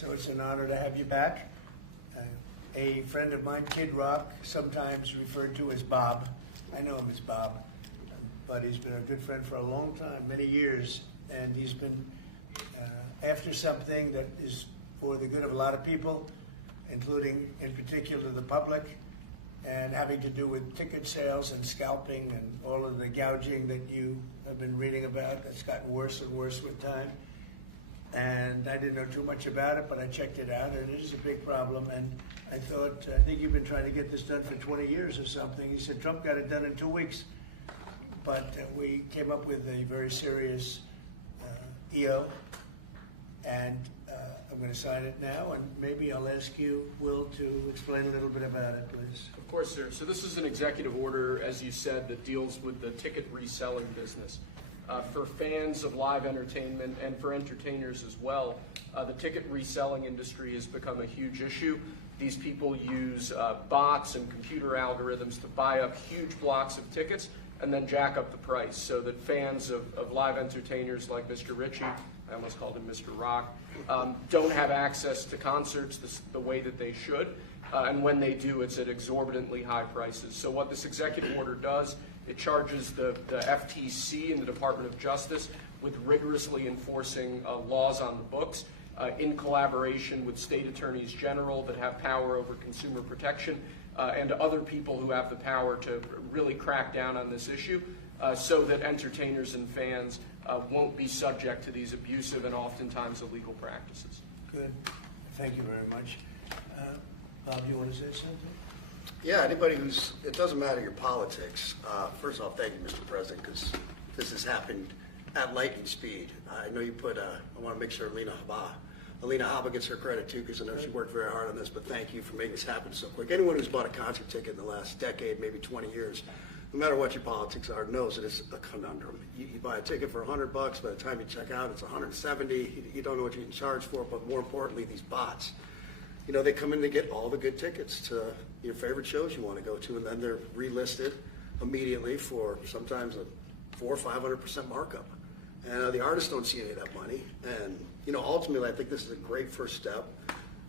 So it's an honor to have you back. A friend of mine, Kid Rock, sometimes referred to as Bob. I know him as Bob, but he's been a good friend for a long time, many years, and he's been after something that is for the good of a lot of people, including, in particular, the public, and having to do with ticket sales and scalping and all of the gouging that you have been reading about. That's gotten worse and worse with time. And I didn't know too much about it, but I checked it out, and it is a big problem. And I thought, I think you've been trying to get this done for 20 years or something. He said Trump got it done in 2 weeks. But we came up with a very serious EO, and I'm going to sign it now, and maybe I'll ask you, Will, to explain a little bit about it, please. Of course, sir. So this is an executive order, as you said, that deals with the ticket reselling business. For fans of live entertainment and for entertainers as well, the ticket reselling industry has become a huge issue. These people use bots and computer algorithms to buy up huge blocks of tickets and then jack up the price so that fans of live entertainers like Mr. Ritchie, I almost called him Mr. Rock, don't have access to concerts the way that they should. And when they do, it's at exorbitantly high prices. So what this executive order does, it charges the FTC and the Department of Justice with rigorously enforcing laws on the books in collaboration with state attorneys general that have power over consumer protection and other people who have the power to really crack down on this issue so that entertainers and fans won't be subject to these abusive and oftentimes illegal practices. Good. Thank you very much. Bob, you want to say something? Yeah, anybody who's, it doesn't matter your politics. First off, thank you, Mr. President, because this has happened at lightning speed. I know you put, I want to make sure Alina Haba gets her credit too, because I know she worked very hard on this, but thank you for making this happen so quick. Anyone who's bought a concert ticket in the last decade, maybe 20 years, no matter what your politics are, knows that it's a conundrum. You buy a ticket for $100, by the time you check out, it's $170. You don't know what you can charge for, but more importantly, these bots. You know, they come in to get all the good tickets to your favorite shows you want to go to, and then they're relisted immediately for sometimes a 400% or 500% markup. And the artists don't see any of that money. And, you know, ultimately, I think this is a great first step.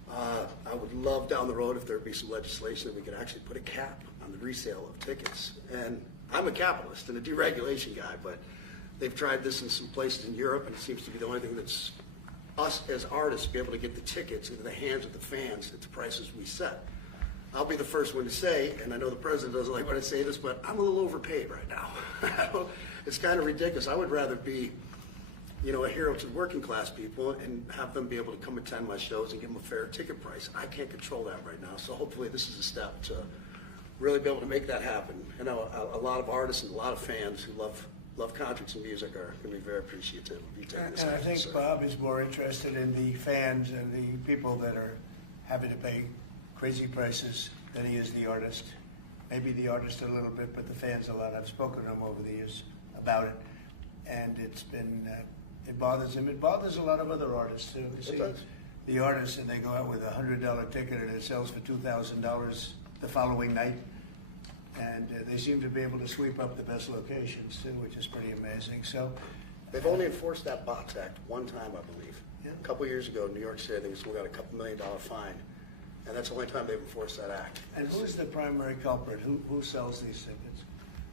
I would love down the road if there would be some legislation that we could actually put a cap on the resale of tickets. And I'm a capitalist and a deregulation guy, but they've tried this in some places in Europe, and it seems to be the only thing that's us as artists be able to get the tickets into the hands of the fans at the prices we set. I'll be the first one to say, and I know the president doesn't like when I say this, but I'm a little overpaid right now. It's kind of ridiculous. I would rather be, you know, a hero to the working class people and have them be able to come attend my shows and give them a fair ticket price. I can't control that right now, so hopefully this is a step to really be able to make that happen. I know a lot of artists and a lot of fans who love concerts and music are going to be very appreciative of you taking this. And I think Bob is more interested in the fans and the people that are having to pay crazy prices than he is the artist. Maybe the artist a little bit, but the fans a lot. I've spoken to him over the years about it, and it's been, it bothers him. It bothers a lot of other artists too. You see, the artists, and they go out with a $100 ticket and it sells for $2,000 the following night. And they seem to be able to sweep up the best locations too, which is pretty amazing. So they've only enforced that Bots Act one time, I believe. Yeah. A couple years ago, New York City, they still got a couple $1 million fine, and that's the only time they've enforced that act. And who's the primary culprit? Who sells these tickets?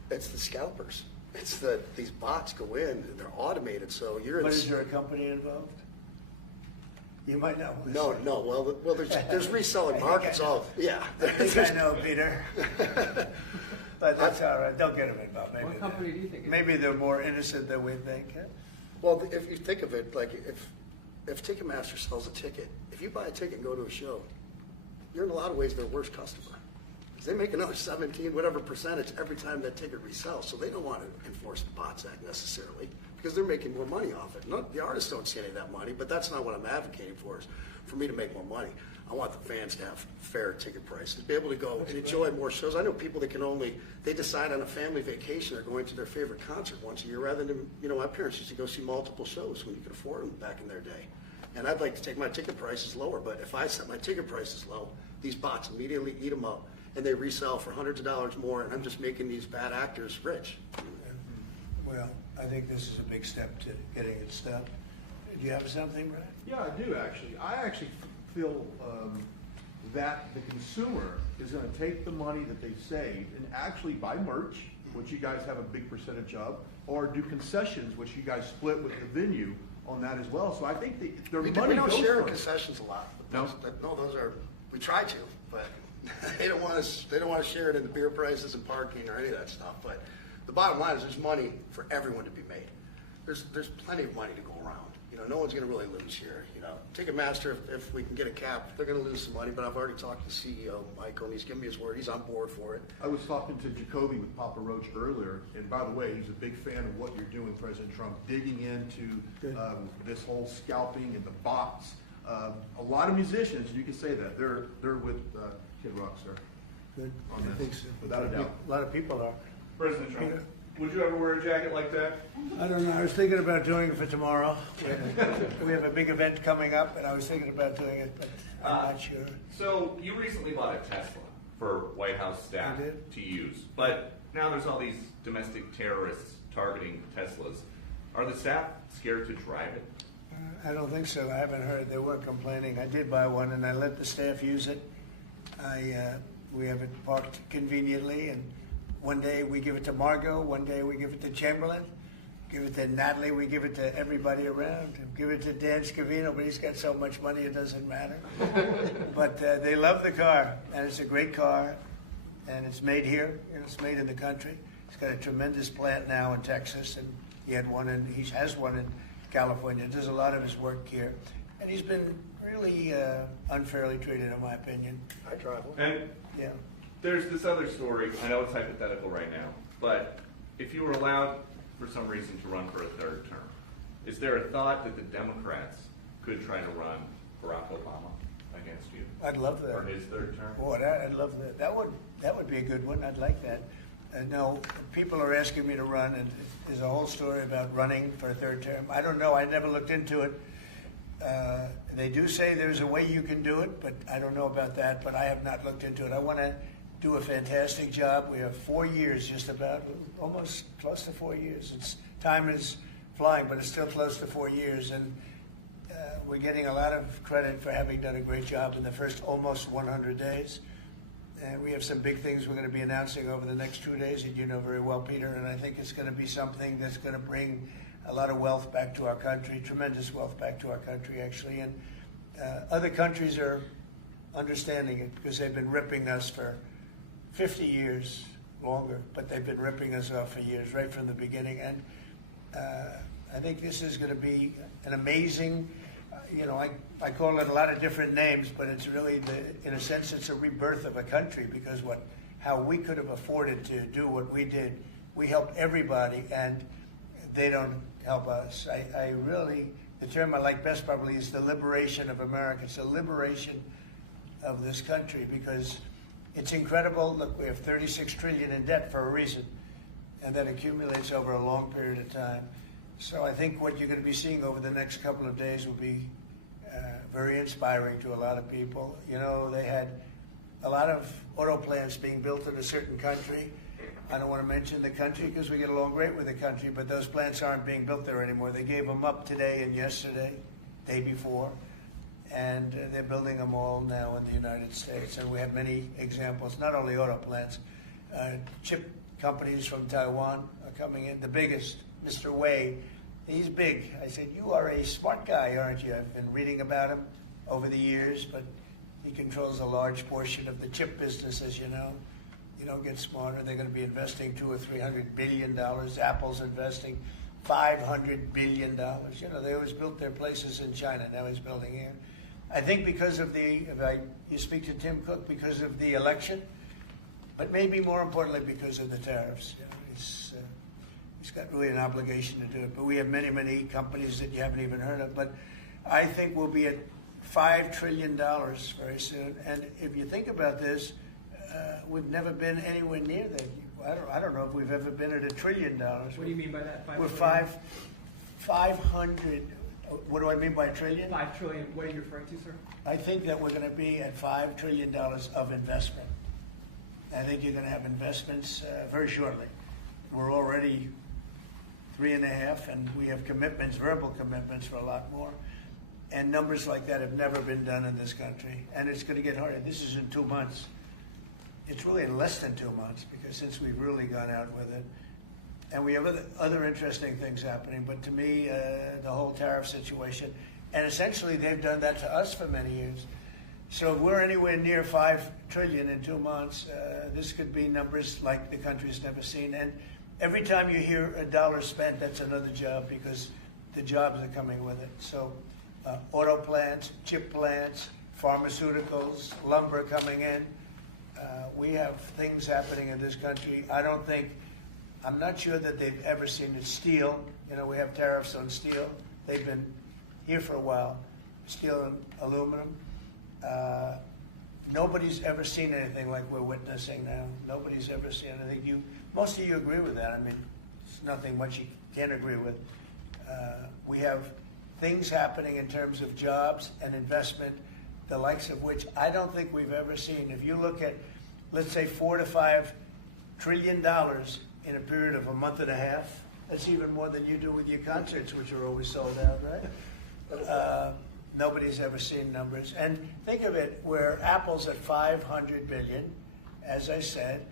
It's the scalpers. It's these bots go in and they're automated, so you're. But is there a company involved? You might not. No. Well, there's reselling markets. Yeah. I think I know, Peter. But that's all right. Don't get them involved. Maybe What company do you think? Maybe they're more innocent than we think. Huh? Well, if you think of it, like if Ticketmaster sells a ticket, if you buy a ticket and go to a show, you're in a lot of ways their worst customer. Because they make another 17, whatever percentage every time that ticket resells. So they don't want to enforce the Bots Act necessarily because they're making more money off it. The artists don't see any of that money, but that's not what I'm advocating for, is for me to make more money. I want the fans to have fair ticket prices, be able to go and enjoy more shows. I know people that they decide on a family vacation they're going to their favorite concert once a year rather than, you know, my parents used to go see multiple shows when you could afford them back in their day. And I'd like to take my ticket prices lower, but if I set my ticket prices low, these bots immediately eat them up and they resell for hundreds of dollars more, and I'm just making these bad actors rich. Well, I think this is a big step to getting it stopped. Do you have something, Brad? Yeah, I do actually. I actually feel that the consumer is going to take the money that they've saved and actually buy merch, which you guys have a big percentage of, or do concessions, which you guys split with the venue on that as well. So I think their We money don't goes share for it. concessions a lot. No? No, those are, we try to, but they don't want to share it in the beer prices and parking or any of that stuff. But the bottom line is there's money for everyone to be made. There's plenty of money to go around. You know, no one's going to really lose here. You know, Ticketmaster, if we can get a cap, they're going to lose some money. But I've already talked to the CEO, Michael, and he's given me his word. He's on board for it. I was talking to Jacoby with Papa Roach earlier, and by the way, he's a big fan of what you're doing, President Trump, digging into this whole scalping and the bots. A lot of musicians, you can say that, they're with Kid Rock, sir. Good. On I this, think so. without a doubt. A lot of people are. President Trump, would you ever wear a jacket like that? I don't know. I was thinking about doing it for tomorrow. We have a big event coming up, and I was thinking about doing it, but I'm not sure. So you recently bought a Tesla for White House staff I did. to use, but now there's all these domestic terrorists targeting Teslas. Are the staff scared to drive it? I don't think so. I haven't heard. They weren't complaining. I did buy one, and I let the staff use it. We have it parked conveniently, and one day we give it to Margot, one day we give it to Chamberlain, give it to Natalie, we give it to everybody around, give it to Dan Scavino, but he's got so much money it doesn't matter. But they love the car, and it's a great car, and it's made here, and it's made in the country. He's got a tremendous plant now in Texas, and he has one in California. Does a lot of his work here, and he's been really unfairly treated, in my opinion. I drive one. And Yeah. there's this other story. I know it's hypothetical right now, but if you were allowed for some reason to run for a third term, is there a thought that the Democrats could try to run Barack Obama against you I'd love that. for his third term? Boy, I'd love that. That would be a good one. I'd like that. No, people are asking me to run, and there's a whole story about running for a third term. I don't know. I never looked into it. They do say there's a way you can do it, but I don't know about that. But I have not looked into it. I want to do a fantastic job. We have 4 years, just about, almost close to 4 years. Time is flying, but it's still close to 4 years, and we're getting a lot of credit for having done a great job in the first almost 100 days. And we have some big things we're going to be announcing over the next 2 days that you know very well, Peter, and I think it's going to be something that's going to bring a lot of wealth back to our country, tremendous wealth back to our country, actually. And other countries are understanding it because they've been ripping us for 50 years, longer, but they've been ripping us off for years, right from the beginning. And I think this is going to be an amazing, I call it a lot of different names, but it's really, in a sense, it's a rebirth of a country because how we could have afforded to do what we did. We helped everybody, and they don't help us. I really, the term I like best probably is the liberation of America. It's the liberation of this country because it's incredible. Look, we have 36 trillion in debt for a reason, and that accumulates over a long period of time. So I think what you're going to be seeing over the next couple of days will be very inspiring to a lot of people. You know, they had a lot of auto plants being built in a certain country. I don't want to mention the country because we get along great with the country, but those plants aren't being built there anymore. They gave them up today and yesterday, day before, and they're building them all now in the United States. And we have many examples, not only auto plants, chip companies from Taiwan are coming in. The biggest, Mr. Wei, he's big. I said, you are a smart guy, aren't you? I've been reading about him over the years, but he controls a large portion of the chip business, as you know. You don't get smarter. They're going to be investing $200 or $300 billion. Apple's investing $500 billion. You know, they always built their places in China. Now he's building here. I think because of you speak to Tim Cook, because of the election, but maybe more importantly because of the tariffs. You know, he's got really an obligation to do it. But we have many, many companies that you haven't even heard of. But I think we'll be at $5 trillion very soon. And if you think about this, we've never been anywhere near that. I don't know if we've ever been at $1 trillion. What do you mean by that? We're 500. What do I mean by trillion? 5 trillion. What are you referring to, sir? I think that we're going to be at $5 trillion of investment. I think you're going to have investments very shortly. We're already 3.5, and we have commitments, verbal commitments for a lot more. And numbers like that have never been done in this country. And it's going to get harder. This is in 2 months. It's really in less than 2 months, because since we've really gone out with it. And we have other interesting things happening. But to me, the whole tariff situation, and essentially they've done that to us for many years. So if we're anywhere near $5 trillion in 2 months, this could be numbers like the country's never seen. And every time you hear a dollar spent, that's another job, because the jobs are coming with it. So auto plants, chip plants, pharmaceuticals, lumber coming in. We have things happening in this country. I'm not sure that they've ever seen it. Steel, we have tariffs on steel. They've been here for a while. Steel and aluminum. Nobody's ever seen anything like we're witnessing now. Nobody's ever seen anything. Most of you agree with that. I mean, it's nothing much you can't agree with. We have things happening in terms of jobs and investment, the likes of which I don't think we've ever seen. If you look at, let's say, $4 to $5 trillion in a period of a month and a half, that's even more than you do with your concerts, which are always sold out, right? Nobody's ever seen numbers. And think of it, where Apple's at $500 billion, as I said,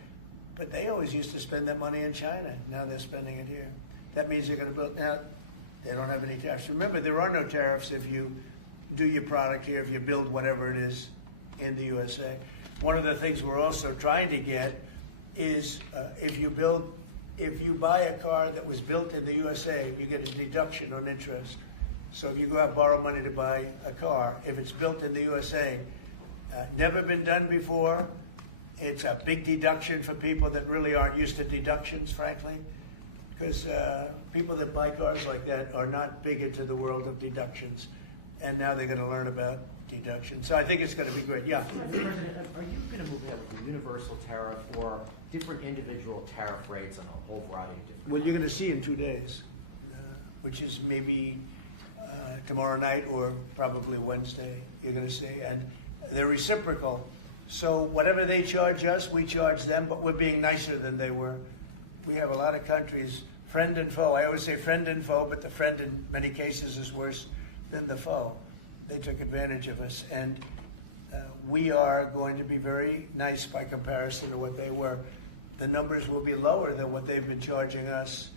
but they always used to spend that money in China. Now they're spending it here. That means they're going to build. Now, they don't have any tariffs. Remember, there are no tariffs if you do your product here, if you build whatever it is in the USA. One of the things we're also trying to get is if you buy a car that was built in the USA, you get a deduction on interest. So if you go out and borrow money to buy a car, if it's built in the USA, never been done before, it's a big deduction for people that really aren't used to deductions, frankly, because people that buy cars like that are not big into the world of deductions, and now they're going to learn about deductions. So I think it's going to be great. Yeah. Mr. President, are you going to move ahead with a universal tariff or different individual tariff rates on a whole variety of different? Well, you're going to see in 2 days, which is maybe tomorrow night or probably Wednesday. You're going to see, and they're reciprocal. So whatever they charge us, we charge them, but we're being nicer than they were. We have a lot of countries, friend and foe. I always say friend and foe, but the friend in many cases is worse than the foe. They took advantage of us, and we are going to be very nice by comparison to what they were. The numbers will be lower than what they've been charging us,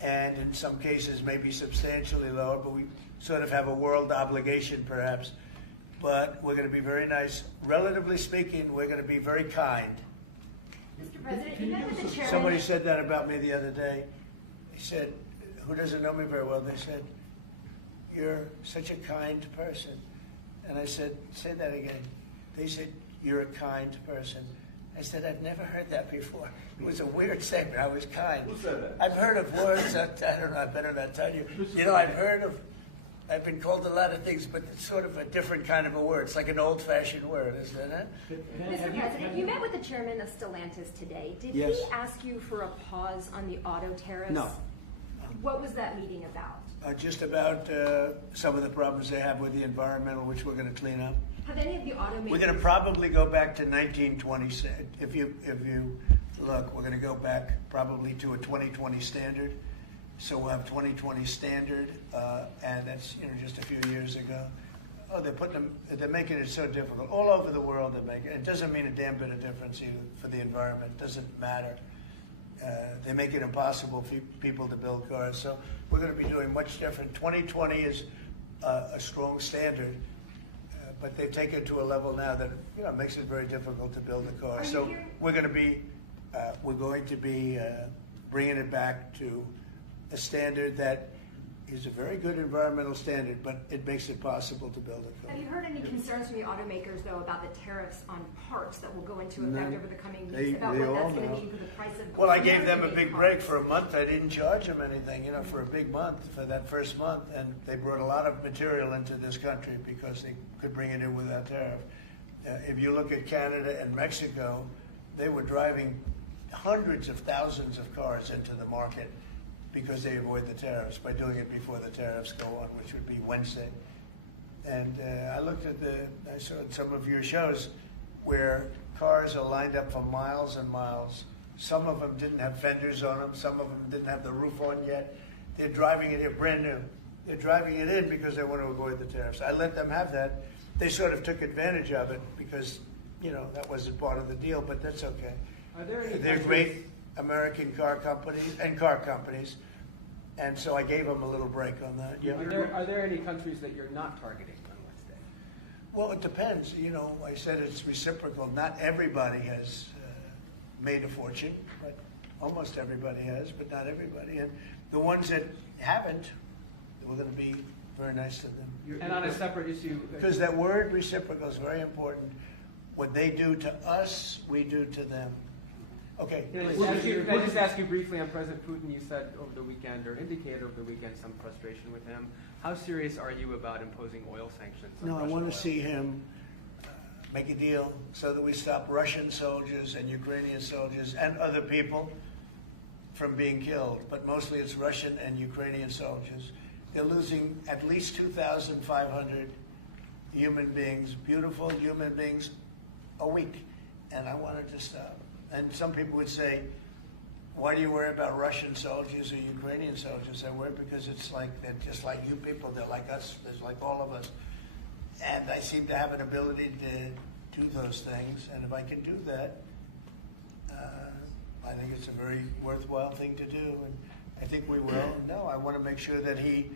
and in some cases maybe substantially lower, but we sort of have a world obligation perhaps. But we're going to be very nice. Relatively speaking, we're going to be very kind. Mr. President, you met with the chairman. Somebody said that about me the other day. He said, who doesn't know me very well, they said, "You're such a kind person." And I said, "Say that again." They said, "You're a kind person." I said, "I've never heard that before." It was a weird statement. I was kind. Who said that? I've heard of words that, I don't know, I better not tell you. I've been called a lot of things, but it's sort of a different kind of a word. It's like an old-fashioned word, isn't it? Mr. President, you met with the chairman of Stellantis today. Did Yes. he ask you for a pause on the auto tariffs? No. What was that meeting about? Just about some of the problems they have with the environmental, which we're going to clean up. Have any of the automakers... We're going to probably go back to 1920. If you look, we're going to go back probably to a 2020 standard. So we'll have 2020 standard, and that's just a few years ago. Oh, they're making it so difficult all over the world. They're making it. It doesn't mean a damn bit of difference either for the environment. It doesn't matter. They make it impossible for people to build cars. So we're going to be doing much different. 2020 is a strong standard, but they've taken it to a level now that makes it very difficult to build a car. So we're going to be bringing it back to a standard that is a very good environmental standard, but it makes it possible to build a car. Have you heard any concerns from the automakers, though, about the tariffs on parts that will go into effect over the coming weeks, about what that's going to mean for the price of... Well, I gave them a big break for a month. I didn't charge them anything, for a big month, for that first month, and they brought a lot of material into this country because they could bring it in without tariff. If you look at Canada and Mexico, they were driving hundreds of thousands of cars into the market because they avoid the tariffs by doing it before the tariffs go on, which would be Wednesday. And I saw some of your shows where cars are lined up for miles and miles. Some of them didn't have fenders on them. Some of them didn't have the roof on yet. They're driving it here brand new. They're driving it in because they want to avoid the tariffs. I let them have that. They sort of took advantage of it because, that wasn't part of the deal, but that's okay. Are there any They're countries- great American car companies, and so I gave them a little break on that. Yeah. Are there any countries that you're not targeting on Wednesday? Well, it depends. I said it's reciprocal. Not everybody has made a fortune, but almost everybody has, but not everybody. And the ones that haven't, we're going to be very nice to them. And on a separate issue, Because that word reciprocal is very important. What they do to us, we do to them. Okay. can I just ask you briefly on President Putin? You said over the weekend, or indicated over the weekend, some frustration with him. How serious are you about imposing oil sanctions on No, I Russian want oil? to see him make a deal so that we stop Russian soldiers and Ukrainian soldiers and other people from being killed. But mostly it's Russian and Ukrainian soldiers. They're losing at least 2,500 human beings, beautiful human beings, a week. And I want it to stop. And some people would say, why do you worry about Russian soldiers or Ukrainian soldiers? I worry because they're just like you people. They're like us. They're like all of us. And I seem to have an ability to do those things. And if I can do that, I think it's a very worthwhile thing to do. And I think we will. No, I want to make sure that he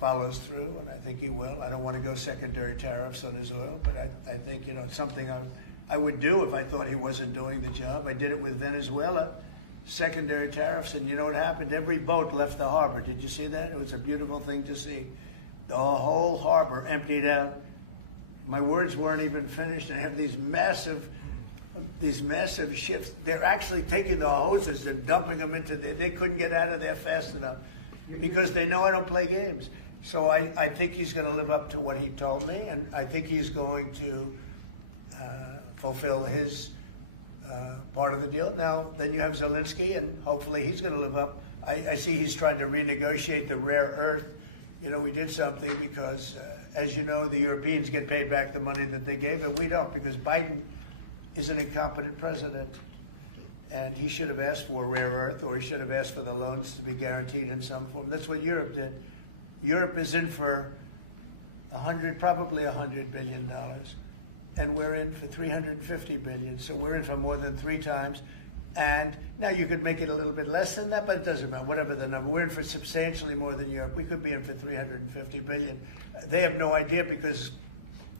follows through, and I think he will. I don't want to go secondary tariffs on his oil, but I think, it's something I would do if I thought he wasn't doing the job. I did it with Venezuela, secondary tariffs, and you know what happened? Every boat left the harbor. Did you see that? It was a beautiful thing to see. The whole harbor emptied out. My words weren't even finished. I have these massive ships. They're actually taking the hoses and dumping them into there. They couldn't get out of there fast enough because they know I don't play games. So I think he's going to live up to what he told me, and I think he's going to fulfill his part of the deal. Now, then you have Zelensky, and hopefully he's going to live up. I see he's trying to renegotiate the rare earth. We did something because, as you know, the Europeans get paid back the money that they gave, and we don't, because Biden is an incompetent president. And he should have asked for rare earth, or he should have asked for the loans to be guaranteed in some form. That's what Europe did. Europe is in for probably $100 billion, and we're in for $350 billion. So we're in for more than 3 times. And now you could make it a little bit less than that, but it doesn't matter. Whatever the number, we're in for substantially more than Europe. We could be in for $350 billion. They have no idea because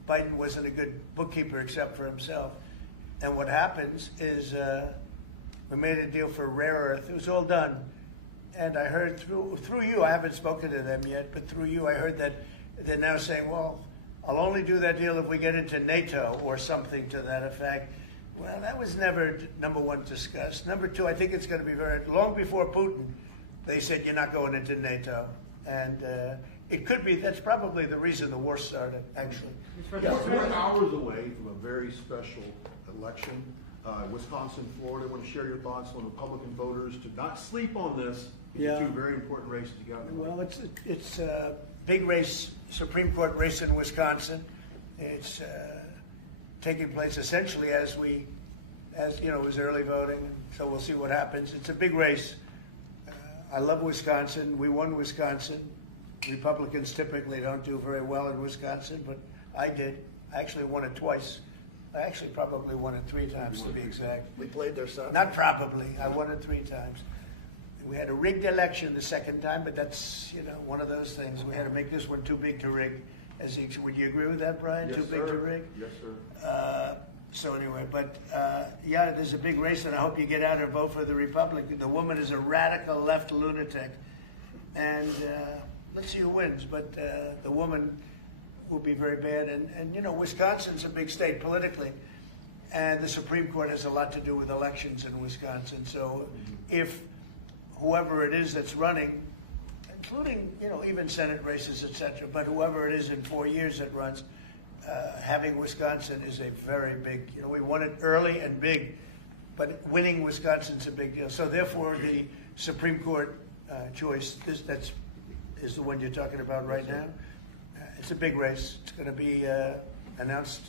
Biden wasn't a good bookkeeper except for himself. And what happens is we made a deal for rare earth. It was all done. And I heard through you, I haven't spoken to them yet, but through you I heard that they're now saying, well, I'll only do that deal if we get into NATO or something to that effect. Well, that was never, number one, discussed. Number two, I think it's going to be long before Putin, they said you're not going into NATO. And it could be, that's probably the reason the war started, actually. Yeah, so we're hours away from a very special election. Wisconsin, Florida. I want to share your thoughts on Republican voters to not sleep on this. Yeah. 2 very important races you got. Well, it's a big race, Supreme Court race in Wisconsin. It's taking place essentially as it was early voting, so we'll see what happens. It's a big race. I love Wisconsin. We won Wisconsin. Republicans typically don't do very well in Wisconsin, but I did. I actually won it twice. I actually probably won it 3 times to be exact. We played their side. Not probably. I won it 3 times. We had a rigged election the second time, but that's one of those things. We had to make this one too big to rig. Would you agree with that, Brian? Yes, Too big sir. to rig? Yes, sir. So anyway, but yeah, there's a big race, and I hope you get out and vote for the Republican. The woman is a radical left lunatic, and let's see who wins. But the woman will be very bad, and Wisconsin's a big state politically, and the Supreme Court has a lot to do with elections in Wisconsin. So if whoever it is that's running, including even Senate races, etc., but whoever it is in 4 years that runs, having Wisconsin is a very big, we won it early and big, but winning Wisconsin's a big deal. So therefore, the Supreme Court choice, that is the one you're talking about right now. It's a big race. It's going to be announced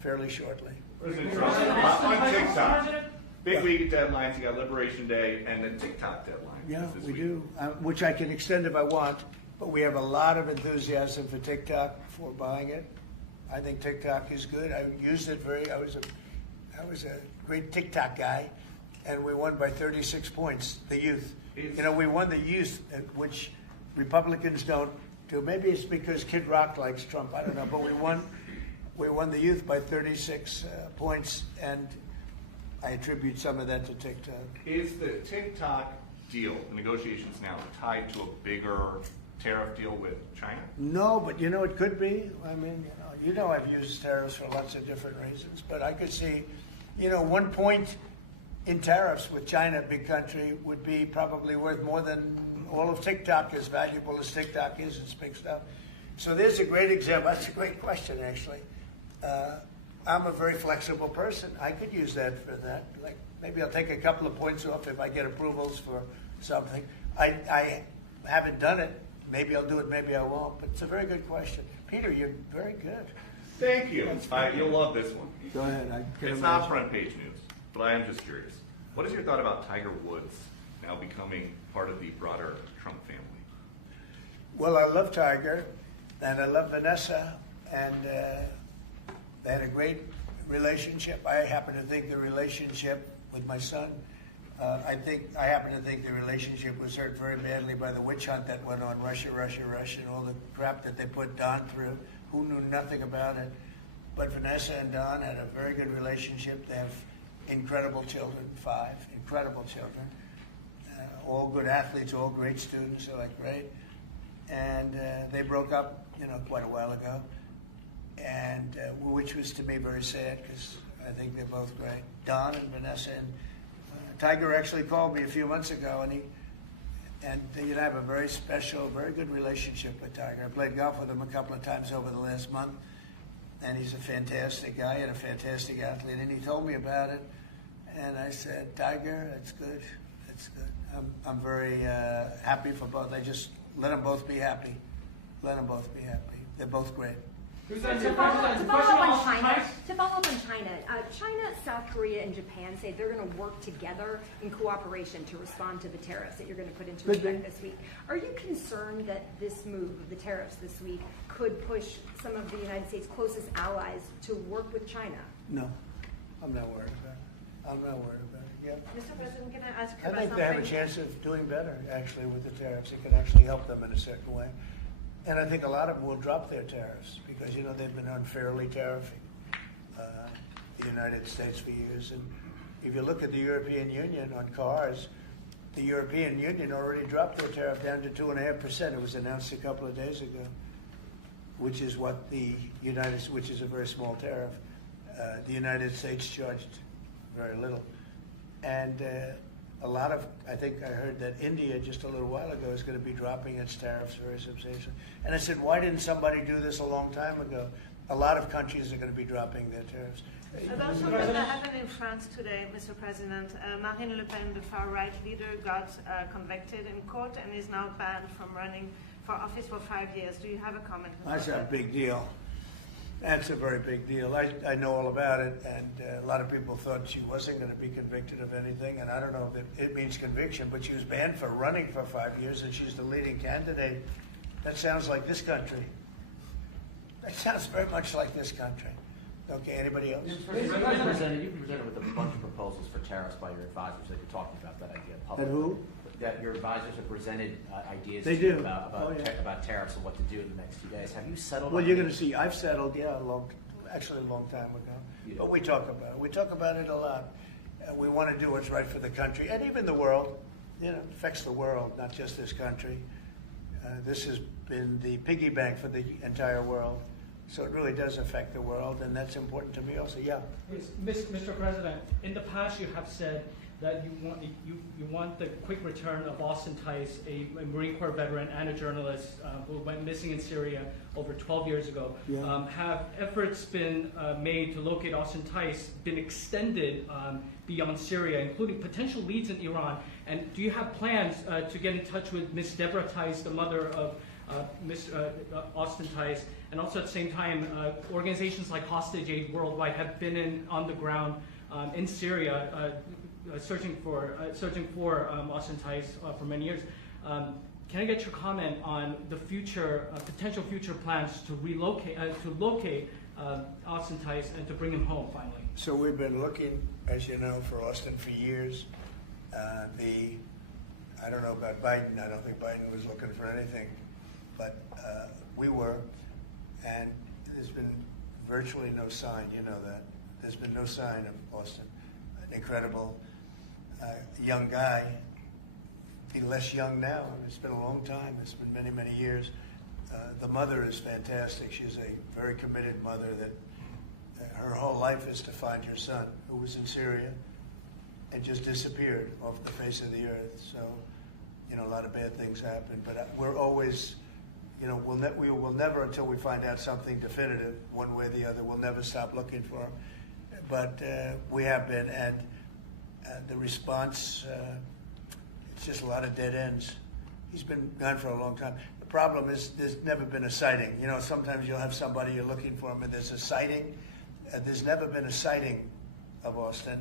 fairly shortly. President Trump, on TikTok, big week deadlines. You got Liberation Day and then TikTok deadline. Yeah, this we week. do, which I can extend if I want. but we have a lot of enthusiasm for TikTok, for buying it. I think TikTok is good. I used it I was a great TikTok guy, and we won by 36 points, the youth. You know, we won the youth, which Republicans don't do. Maybe it's because Kid Rock likes Trump, I don't know, but we won the youth by 36 points, and I attribute some of that to TikTok. Is the TikTok deal, the negotiations now, tied to a bigger tariff deal with China? No, but you know, it could be. I mean, you know I've used tariffs for lots of different reasons, but I could see, you know, 1 point in tariffs with China, big country, would be probably worth more than all of TikTok, as valuable as TikTok is. It's big stuff. So there's a great example. That's a great question, actually. I'm a very flexible person. I could use that for that. Like, maybe I'll take a couple of points off if I get approvals for something. I haven't done it. Maybe I'll do it, maybe I won't. But it's a very good question. Peter, you're very good. Thank you. You'll love this one. Go ahead. It's not front page news, but I am just curious. What is your thought about Tiger Woods now becoming part of the broader Trump family? Well, I love Tiger, and I love Vanessa, and they had a great relationship. I happen to think the relationship with my son, I happen to think the relationship was hurt very badly by the witch hunt that went on, Russia, and all the crap that they put Don through, who knew nothing about it. But Vanessa and Don had a very good relationship. They have incredible children, 5 incredible children, all good athletes, all great students. They're like great, and they broke up, you know, quite a while ago, and which was to me very sad because I think they're both great. Don and Vanessa, and Tiger actually called me a few months ago, and you know, I have a very special, very good relationship with Tiger. I played golf with him a couple of times over the last month, and he's a fantastic guy and a fantastic athlete. And he told me about it, and I said, Tiger, that's good, that's good. I'm very happy for both. I just let them both be happy. Let them both be happy. They're both great. To follow up on China, China, South Korea, and Japan say they're going to work together in cooperation to respond to the tariffs that you're going to put into effect this week. Are you concerned that this move of the tariffs this week could push some of the United States' closest allies to work with China? No, I'm not worried about it. I'm not worried about it. Yeah. Mr. President, can I ask I about think something? they have a chance of doing better, actually, with the tariffs. It can actually help them in a certain way. And I think a lot of them will drop their tariffs because, you know, they've been unfairly tariffing the United States for years. And if you look at the European Union on cars, the European Union already dropped their tariff down to 2.5%. It was announced a couple of days ago, which is what which is a very small tariff. The United States charged very little. And I think I heard that India just a little while ago is going to be dropping its tariffs very substantially. And I said, why didn't somebody do this a long time ago? A lot of countries are going to be dropping their tariffs. About something that happened in France today, Mr. President. Marine Le Pen, the far-right leader, got convicted in court and is now banned from running for office for 5 years. Do you have a comment? That's a big deal. That's a very big deal. I know all about it, and a lot of people thought she wasn't going to be convicted of anything, and I don't know if it means conviction, but she was banned for running for 5 years, and she's the leading candidate. That sounds like this country. That sounds very much like this country. Okay, anybody else? You've been presented with a bunch of proposals for tariffs by your advisors that you're talking about that idea publicly. That who? That your advisors have presented ideas They to you do. about tariffs and what to do in the next few days. Have you settled Well, on you're any- going to see, I've settled, a long time ago. But we talk about it. We talk about it a lot. We want to do what's right for the country and even the world. You know, it affects the world, not just this country. This has been the piggy bank for the entire world. So it really does affect the world, and that's important to me also. Yeah. Yes, Mr. President, in the past you have said that you want the quick return of Austin Tice, a Marine Corps veteran and a journalist who went missing in Syria over 12 years ago. Yeah. Have efforts been made to locate Austin Tice been extended beyond Syria, including potential leads in Iran? And do you have plans to get in touch with Ms. Deborah Tice, the mother of Austin Tice? And also at the same time, organizations like Hostage Aid Worldwide have been on the ground in Syria searching for Austin Tice for many years. can I get your comment on the future, potential future plans to relocate, to locate Austin Tice and to bring him home finally? So we've been looking, as you know, for Austin for years. I don't know about Biden. I don't think Biden was looking for anything, but we were, and there's been virtually no sign. You know that. There's been no sign of Austin. An incredible young guy. Be less young now. It's been a long time. It's been many, many years. The mother is fantastic. She's a very committed mother that her whole life is to find her son, who was in Syria and just disappeared off the face of the earth. So, you know, a lot of bad things happen. But we're always, you know, we will never, until we find out something definitive, one way or the other, we'll never stop looking for him. But we have been, and the response, it's just a lot of dead ends. He's been gone for a long time. The problem is there's never been a sighting. You know, sometimes you'll have somebody you're looking for him and there's a sighting. There's never been a sighting of Austin,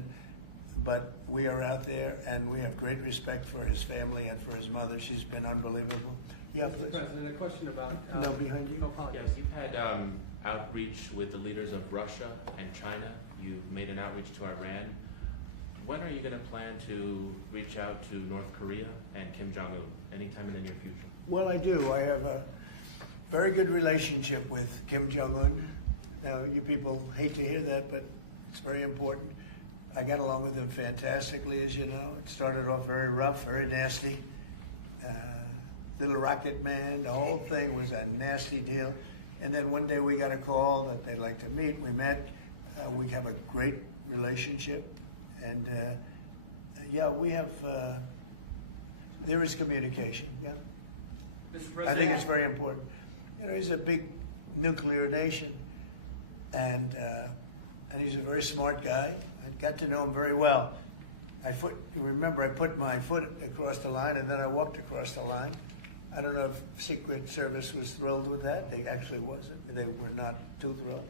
but we are out there and we have great respect for his family and for his mother. She's been unbelievable. Yeah, Mr. please. President, a question about... No, behind you. No, apologies. Yes, you've had outreach with the leaders of Russia and China. You've made an outreach to Iran. When are you going to plan to reach out to North Korea and Kim Jong-un? Anytime in the near future? Well, I do. I have a very good relationship with Kim Jong-un. Now, you people hate to hear that, but it's very important. I got along with him fantastically, as you know. It started off very rough, very nasty. Little rocket man, the whole thing was a nasty deal. And then one day we got a call that they'd like to meet. We met. We have a great relationship. And yeah, we have, there is communication, yeah. Mr. I President, think it's very important. You know, he's a big nuclear nation, and he's a very smart guy. I got to know him very well. Remember, I put my foot across the line, and then I walked across the line. I don't know if Secret Service was thrilled with that. They actually wasn't. They were not too thrilled.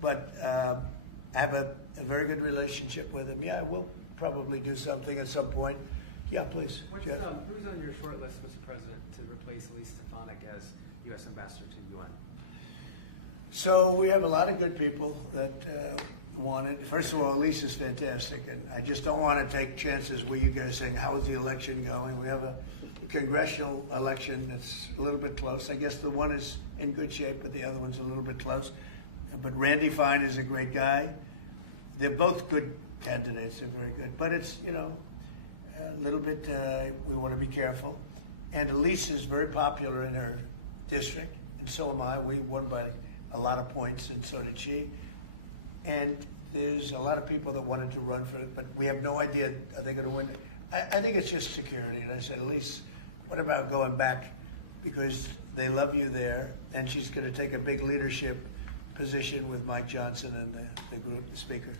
But I have a very good relationship with him. Yeah, we'll probably do something at some point. Yeah, please. Jeff. who's on your short list, Mr. President, to replace Elise Stefanik as U.S. Ambassador to the UN? So we have a lot of good people that want it. First of all, Elise is fantastic, and I just don't want to take chances where you guys saying, how is the election going? We have a congressional election that's a little bit close. I guess the one is in good shape, but the other one's a little bit close. But Randy Fine is a great guy. They're both good candidates. They're very good. But it's, you know, a little bit, we want to be careful. And Elise is very popular in her district, and so am I. We won by a lot of points, and so did she. And there's a lot of people that wanted to run for it, but we have no idea are they going to win. I think it's just security. And I said, Elise, what about going back? Because they love you there, and she's going to take a big leadership position with Mike Johnson and the group, the speaker.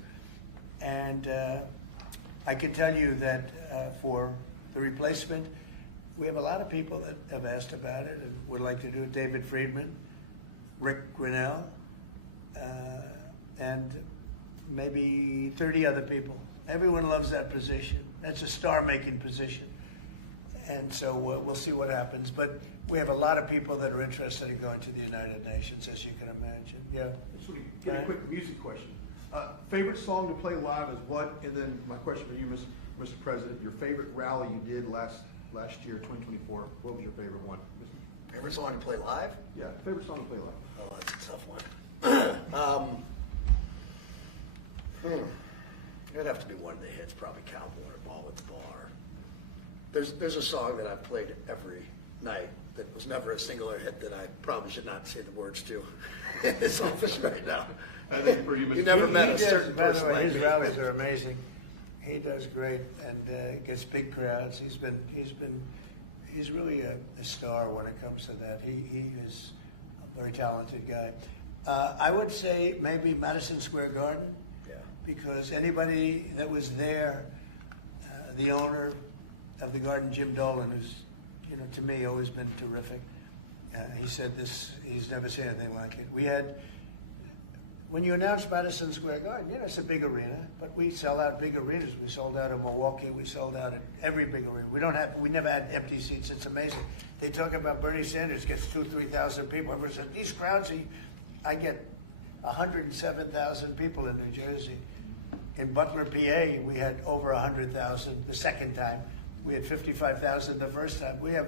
And I can tell you that for the replacement, we have a lot of people that have asked about it and would like to do it. David Friedman, Rick Grinnell, and maybe 30 other people. Everyone loves that position. That's a star-making position. And so we'll see what happens. But we have a lot of people that are interested in going to the United Nations, as you can imagine. Yeah. So we get a quick music question. Favorite song to play live is what? And then my question for you, Mr. President, your favorite rally you did last year, 2024. What was your favorite one? Favorite song to play live? Yeah, favorite song to play live. Oh, that's a tough one. It'd have to be one of the hits, probably Cowboy or Ball at the Bar. There's a song that I've played every night that was never a singular hit that I probably should not say the words to in this office right now. I think for you, Mr. You never met a He does, certain by the person way, like his me. rallies are amazing. He does great and gets big crowds. He's really a star when it comes to that. He is a very talented guy. I would say maybe Madison Square Garden. Yeah. Because anybody that was there, the owner of the garden, Jim Dolan, who's, you know, to me always been terrific. He said this, he's never seen anything like it. We had when you announce Madison Square Garden, it's a big arena, but we sell out big arenas. We sold out in Milwaukee. We sold out at every big arena. We never had empty seats. It's amazing. They talk about Bernie Sanders gets 2,000 to 3,000 people. Everyone says, these crowds, I get 107,000 people in New Jersey. In Butler, PA, we had over 100,000 the second time. We had 55,000 the first time. We have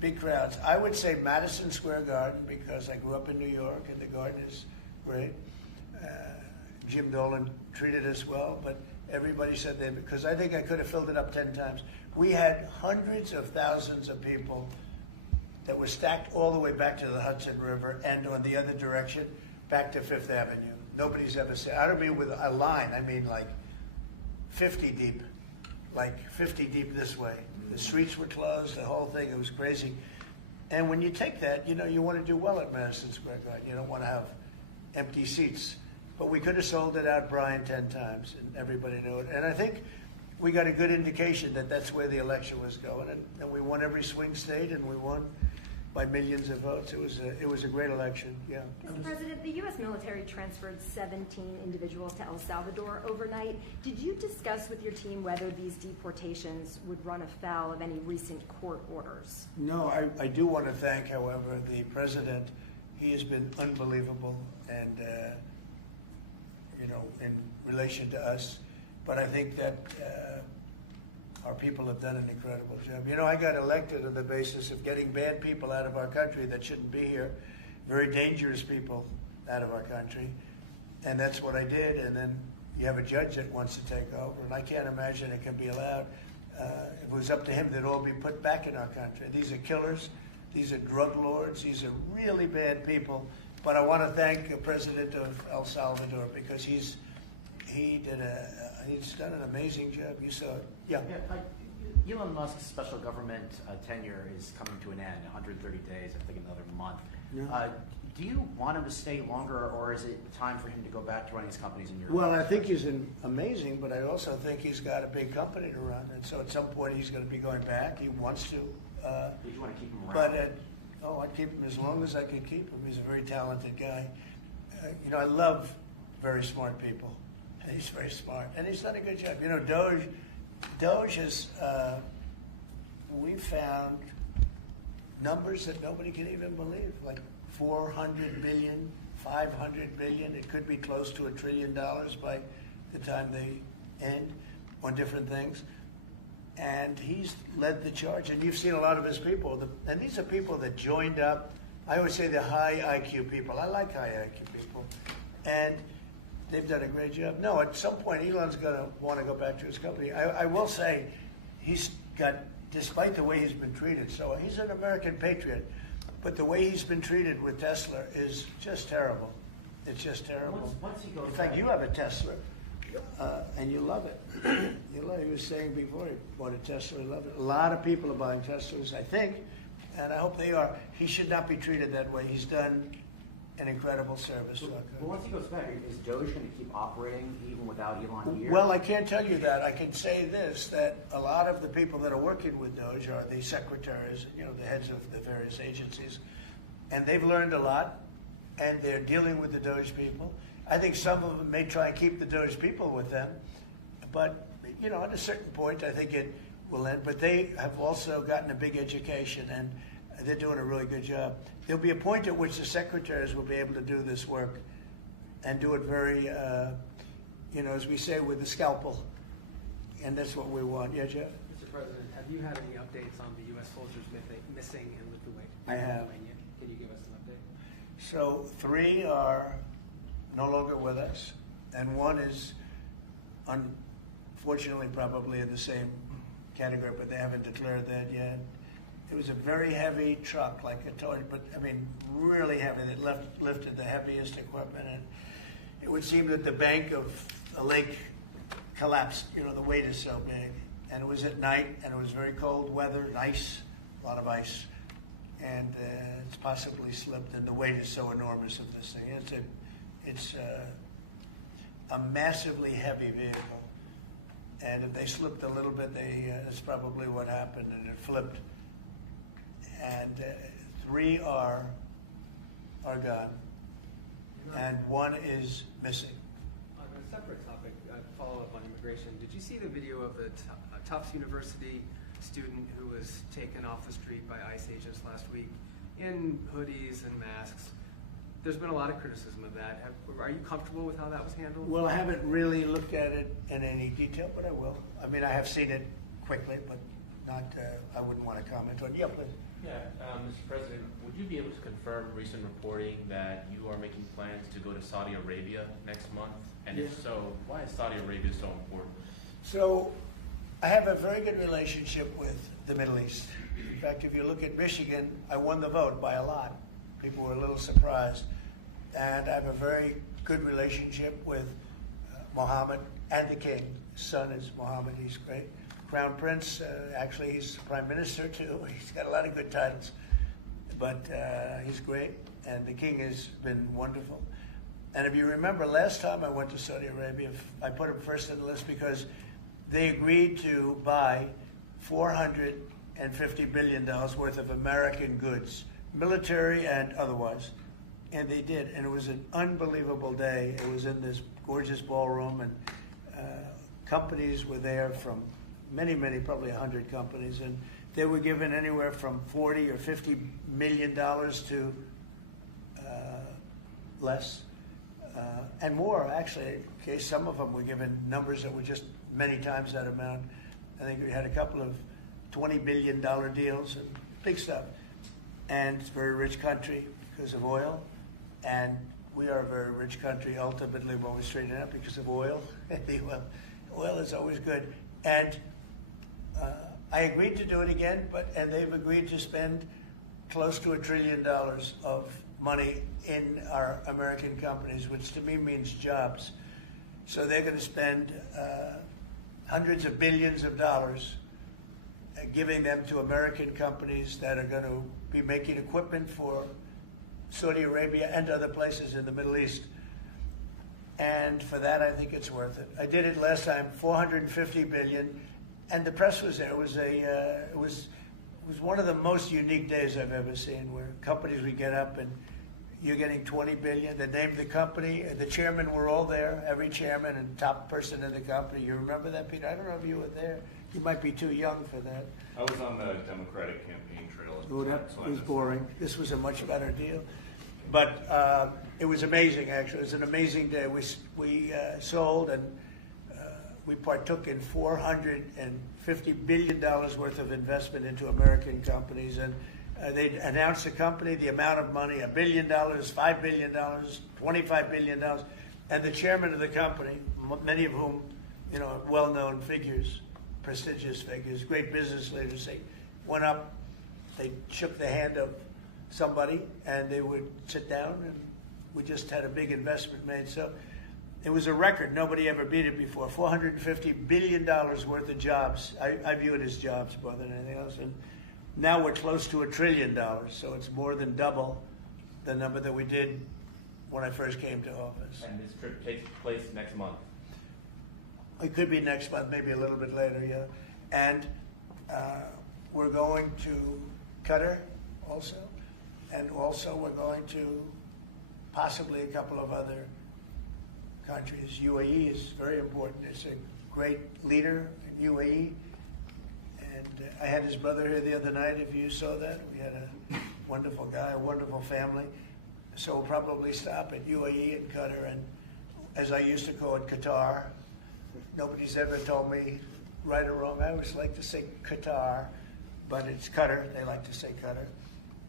big crowds. I would say Madison Square Garden, because I grew up in New York and the Garden is great. Jim Dolan treated us well, but everybody said they, because I think I could have filled it up 10 times. We had hundreds of thousands of people that were stacked all the way back to the Hudson River and on the other direction back to Fifth Avenue. Nobody's ever said, I don't mean with a line, I mean like 50 deep, this way. The streets were closed, the whole thing, it was crazy. And when you take that, you want to do well at Madison Square Garden. You don't want to have empty seats. But we could have sold it out, Brian, 10 times, and everybody knew it. And I think we got a good indication that that's where the election was going. And we won every swing state, and we won by millions of votes. It was a great election, yeah. Mr. President, the U.S. military transferred 17 individuals to El Salvador overnight. Did you discuss with your team whether these deportations would run afoul of any recent court orders? No, I do want to thank, however, the president. He has been unbelievable, and in relation to us. But I think that our people have done an incredible job. I got elected on the basis of getting bad people out of our country that shouldn't be here, very dangerous people out of our country, and that's what I did. And then you have a judge that wants to take over, and I can't imagine it can be allowed. If it was up to him, they'd all be put back in our country. These are killers. These are drug lords. These are really bad people. But I want to thank the president of El Salvador because he's done an amazing job. You saw it. Yeah. Elon Musk's special government tenure is coming to an end, 130 days, I think another month. Yeah. Do you want him to stay longer, or is it time for him to go back to running his companies in Europe? Well, I think he's amazing, but I also think he's got a big company to run. And so at some point he's going to be going back. He wants to. Did you want to keep him around? But I'd keep him as long as I could keep him. He's a very talented guy. I love very smart people. And he's very smart. And he's done a good job. Doge has, we found numbers that nobody can even believe, like 400 billion, 500 billion. It could be close to $1 trillion by the time they end on different things. And he's led the charge. And you've seen a lot of his people. And these are people that joined up. I always say they're high IQ people. I like high IQ people. And they've done a great job. No, at some point, Elon's going to want to go back to his company. I will say he's got, despite the way he's been treated, so he's an American patriot, but the way he's been treated with Tesla is just terrible. It's just terrible. Once he goes In fact, back- you have a Tesla, and you love it. You love it. He was saying before he bought a Tesla, he loved it. A lot of people are buying Teslas, I think, and I hope they are. He should not be treated that way. He's done an incredible service to our country. But once he goes back, is Doge going to keep operating even without Elon here? Well, I can't tell you that. I can say this, that a lot of the people that are working with Doge are the secretaries, the heads of the various agencies, and they've learned a lot, and they're dealing with the Doge people. I think some of them may try and keep the Doge people with them, but, at a certain point, I think it will end. But they have also gotten a big education, and they're doing a really good job. There'll be a point at which the secretaries will be able to do this work and do it very, as we say, with the scalpel. And that's what we want. Yeah, Jeff? Mr. President, have you had any updates on the U.S. soldiers missing in Lithuania? I have. Can you give us an update? So 3 are no longer with us, and 1 is unfortunately probably in the same category, but they haven't declared that yet. It was a very heavy truck, like a toy, but really heavy. It lifted the heaviest equipment, and it would seem that the bank of a lake collapsed. The weight is so big, and it was at night, and it was very cold weather, ice, a lot of ice, and it's possibly slipped. And the weight is so enormous of this thing. It's a massively heavy vehicle, and if they slipped a little bit, that's probably what happened, and it flipped. And 3 are gone. and one is missing. On a separate topic, follow up on immigration. Did you see the video of the Tufts University student who was taken off the street by ICE agents last week in hoodies and masks? There's been a lot of criticism of that. Are you comfortable with how that was handled? Well, I haven't really looked at it in any detail, but I will. I mean, I have seen it quickly, but not, I wouldn't want to comment on it. Yeah, please. Yeah, Mr. President, would you be able to confirm recent reporting that you are making plans to go to Saudi Arabia next month? And if so, why is Saudi Arabia so important? So, I have a very good relationship with the Middle East. In fact, if you look at Michigan, I won the vote by a lot. People were a little surprised. And I have a very good relationship with Mohammed and the king. His son is Mohammed, he's great. Crown Prince, actually he's Prime Minister too. He's got a lot of good titles. But he's great, and the king has been wonderful. And if you remember, last time I went to Saudi Arabia, I put him first on the list because they agreed to buy $450 billion worth of American goods, military and otherwise. And they did, and it was an unbelievable day. It was in this gorgeous ballroom, and companies were there from many, probably 100 companies, and they were given anywhere from $40 or $50 million to less, and more, actually. Okay, some of them were given numbers that were just many times that amount. I think we had a couple of $20 billion deals and big stuff. And it's a very rich country because of oil, and we are a very rich country ultimately when we straighten it out because of oil. Oil is always good. And I agreed to do it again, and they've agreed to spend close to $1 trillion of money in our American companies, which to me means jobs. So they're going to spend hundreds of billions of dollars giving them to American companies that are going to be making equipment for Saudi Arabia and other places in the Middle East. And for that, I think it's worth it. I did it last time, $450 billion, and the press was there. It was one of the most unique days I've ever seen, where companies would get up and you're getting $20 billion. They named the company, and the chairmen were all there, every chairman and top person in the company. You remember that, Peter? I don't know if you were there. You might be too young for that. I was on the Democratic campaign trail. Oh, that was boring. This was a much better deal. But it was amazing, actually. It was an amazing day. We sold and we partook in $450 billion worth of investment into American companies. And they announced the company, the amount of money, $1 billion, $5 billion, $25 billion. And the chairman of the company, many of whom, well-known figures, prestigious figures, great business leaders, they went up, they shook the hand of somebody, and they would sit down, and we just had a big investment made. So it was a record. Nobody ever beat it before. $450 billion worth of jobs. I view it as jobs more than anything else. And now we're close to $1 trillion, so it's more than double the number that we did when I first came to office. And this trip takes place next month. It could be next month, maybe a little bit later, yeah. And we're going to Qatar also. And also we're going to possibly a couple of other countries. UAE is very important. It's a great leader in UAE. And I had his brother here the other night, if you saw that. We had a wonderful guy, a wonderful family. So we'll probably stop at UAE and Qatar, and as I used to call it, Qatar. Nobody's ever told me right or wrong. I always like to say Qatar, but it's Qatar. They like to say Qatar.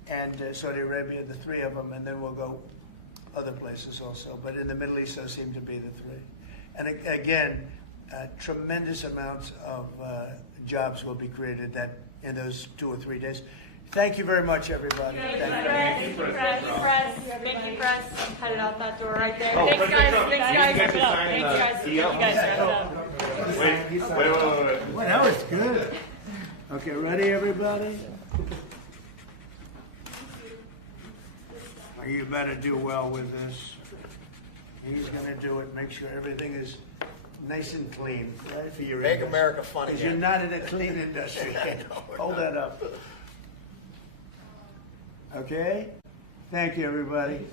And Saudi Arabia, the three of them, and then we'll go other places also. But in the Middle East, those seem to be the three. And again, tremendous amounts of jobs will be created in those 2 or 3 days. Thank you very much, everybody. Thank you, press. Thank you, press. I'm headed out that door right there. Oh, Thanks, guys. Trump, Thanks, guys. you guys Thanks, guys. You guys wrap it up. Wait. Well, that was good. Okay, ready, everybody? You better do well with this. He's going to do it. Make sure everything is nice and clean. Right for your Make industry. America fun Because again. you're not in a clean industry. Hold that up. Okay? Thank you, everybody.